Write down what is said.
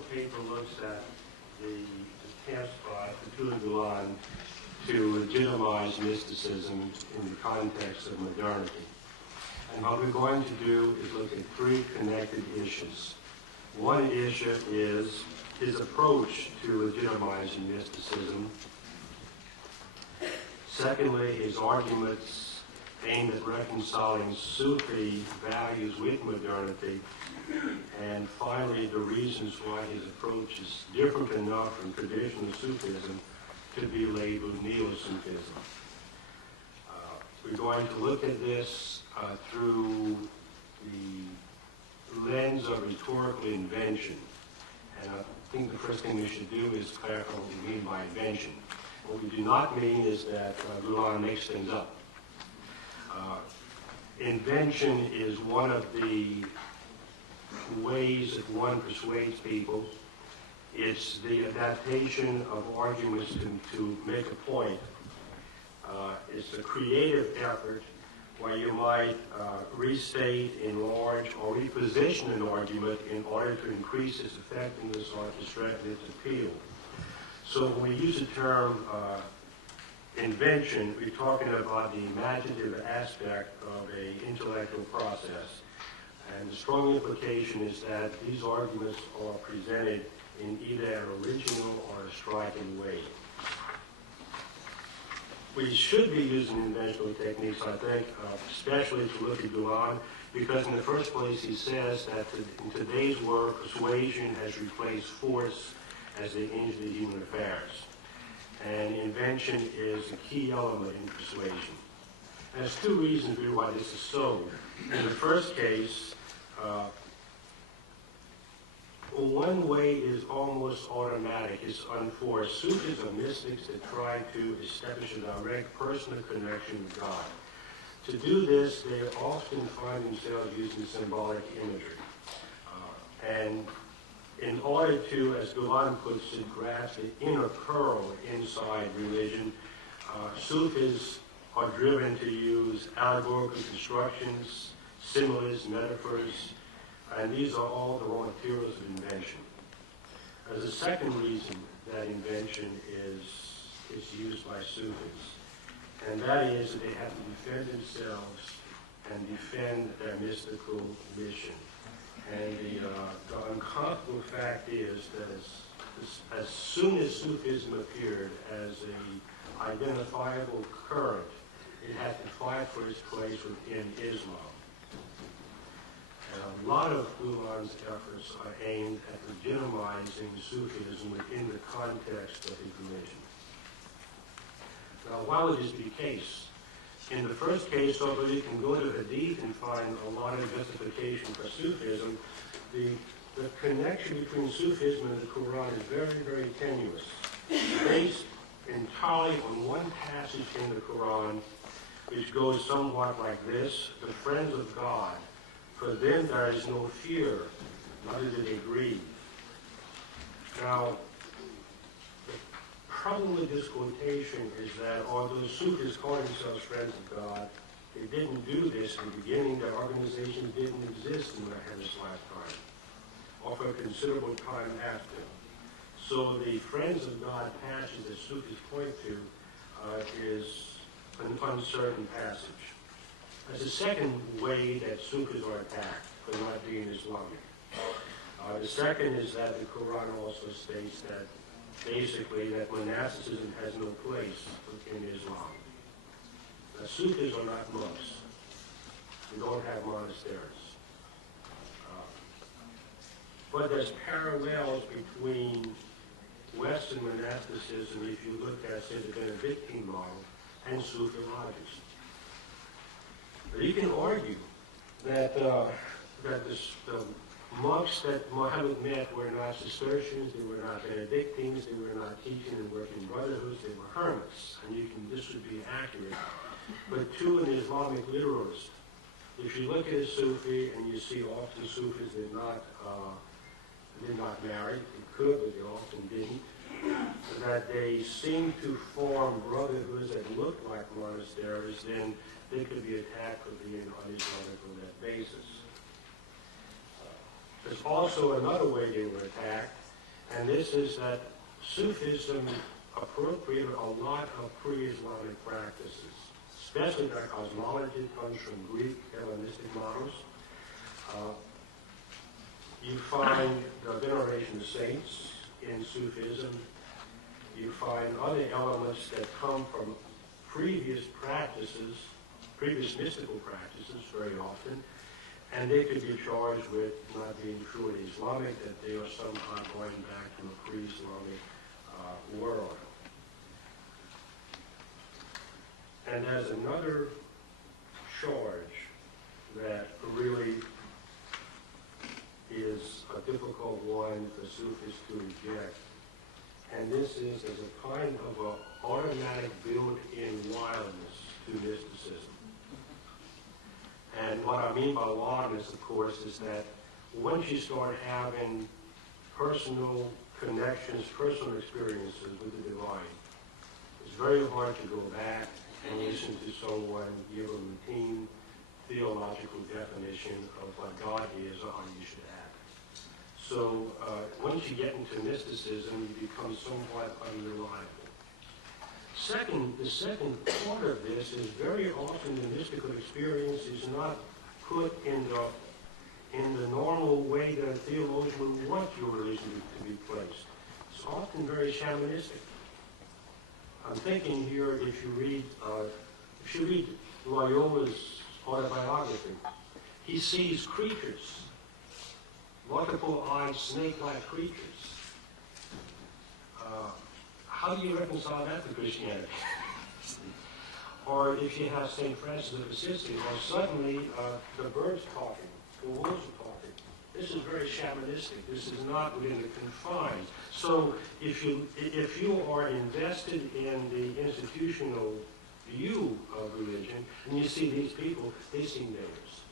following paper looks at the attempts by Fethullah Gülen to legitimize mysticism in the context of modernity. And what we're going to do is look at three connected issues. One issue is his approach to legitimizing mysticism. Secondly, his arguments aimed at reconciling Sufi values with modernity. And finally, the reasons why his approach is different enough from traditional Sufism to be labeled neo-Sufism. We're going to look at this through the lens of rhetorical invention. And I think the first thing we should do is clarify what we mean by invention. What we do not mean is that Gülen makes things up. Invention is one of the ways that one persuades people. It's the adaptation of arguments to make a point. It's a creative effort where you might restate, enlarge, or reposition an argument in order to increase its effectiveness or to strengthen its appeal. So when we use the term invention, we're talking about the imaginative aspect of an intellectual process. And the strong implication is that these arguments are presented in either an original or a striking way. We should be using inventional techniques, I think, especially to look at Gülen, because in the first place he says that in today's world, persuasion has replaced force as the engine of human affairs. And invention is a key element in persuasion. And there's two reasons really why this is so. In the first case, one way is almost automatic. It's unforced. Sufis are mystics that try to establish a direct personal connection with God. To do this, they often find themselves using symbolic imagery. And in order to, as Gülen puts it, grasp the inner pearl inside religion, Sufis are driven to use allegorical constructions, similes, metaphors, and these are all the raw materials of invention. There's a second reason that invention is used by Sufis, and that is that they have to defend themselves and defend their mystical mission. And the uncomfortable fact is that as soon as Sufism appeared as an identifiable current, it had to fight for its place within Islam. And a lot of Gülen's efforts are aimed at legitimizing Sufism within the context of his religion. Now, why would this be the case? In the first case, although you can go to Hadith and find a lot of justification for Sufism, the connection between Sufism and the Quran is very, very tenuous. Based entirely on one passage in the Quran, which goes somewhat like this: the friends of God, for them there is no fear, neither do they grieve. Now, the problem with this quotation is that although Sufis call themselves friends of God, they didn't do this in the beginning. Their organization didn't exist in Muhammad's lifetime, or for a considerable time after. So the friends of God passage that Sufis point to is an uncertain passage. There's a second way that Sufis are attacked for not being Islamic. The second is that the Quran also states that basically that monasticism has no place within Islam. Now, Sufis are not monks. We don't have monasteries. But there's parallels between Western monasticism, if you look at, say, the Benedictine model, and Sufi logics. But you can argue that the monks that Muhammad met were not Cistercians, they were not Benedictines, they were not teaching and working brotherhoods, they were hermits. And this would be accurate. But to an Islamic literalist, if you look at a Sufi and you see often Sufis did not marry, they could, but they often didn't, that they seem to form brotherhoods that look like monasteries, then they could be attacked for being un-Islamic on that basis. There's also another way they were attacked, And this is that Sufism appropriated a lot of pre-Islamic practices, especially their cosmology comes from Greek Hellenistic models. You find the veneration of saints in Sufism. You find other elements that come from previous practices, previous mystical practices very often, and they could be charged with not being truly Islamic, that they are somehow going back to a pre-Islamic world. And there's another charge that really is a difficult one for Sufis to reject. And this is as a kind of an automatic built-in wildness to mysticism. And what I mean by wildness, of course, is that once you start having personal connections, personal experiences with the divine, it's very hard to go back and listen to someone give a routine theological definition of what God is or how you should act. So once you get into mysticism, you become somewhat unreliable. The second part of this is very often the mystical experience is not put in the normal way that a theologian would want your religion to be placed. It's often very shamanistic. I'm thinking here, if you read Loyola's autobiography, he sees creatures, multiple-eyed, snake-like creatures. How do you reconcile that to Christianity? Or if you have St. Francis of Assisi, or suddenly the birds talking, the wolves are talking. This is very shamanistic. This is not within the confines. So if you are invested in the institutional view of religion, and you see these people, they see neighbors.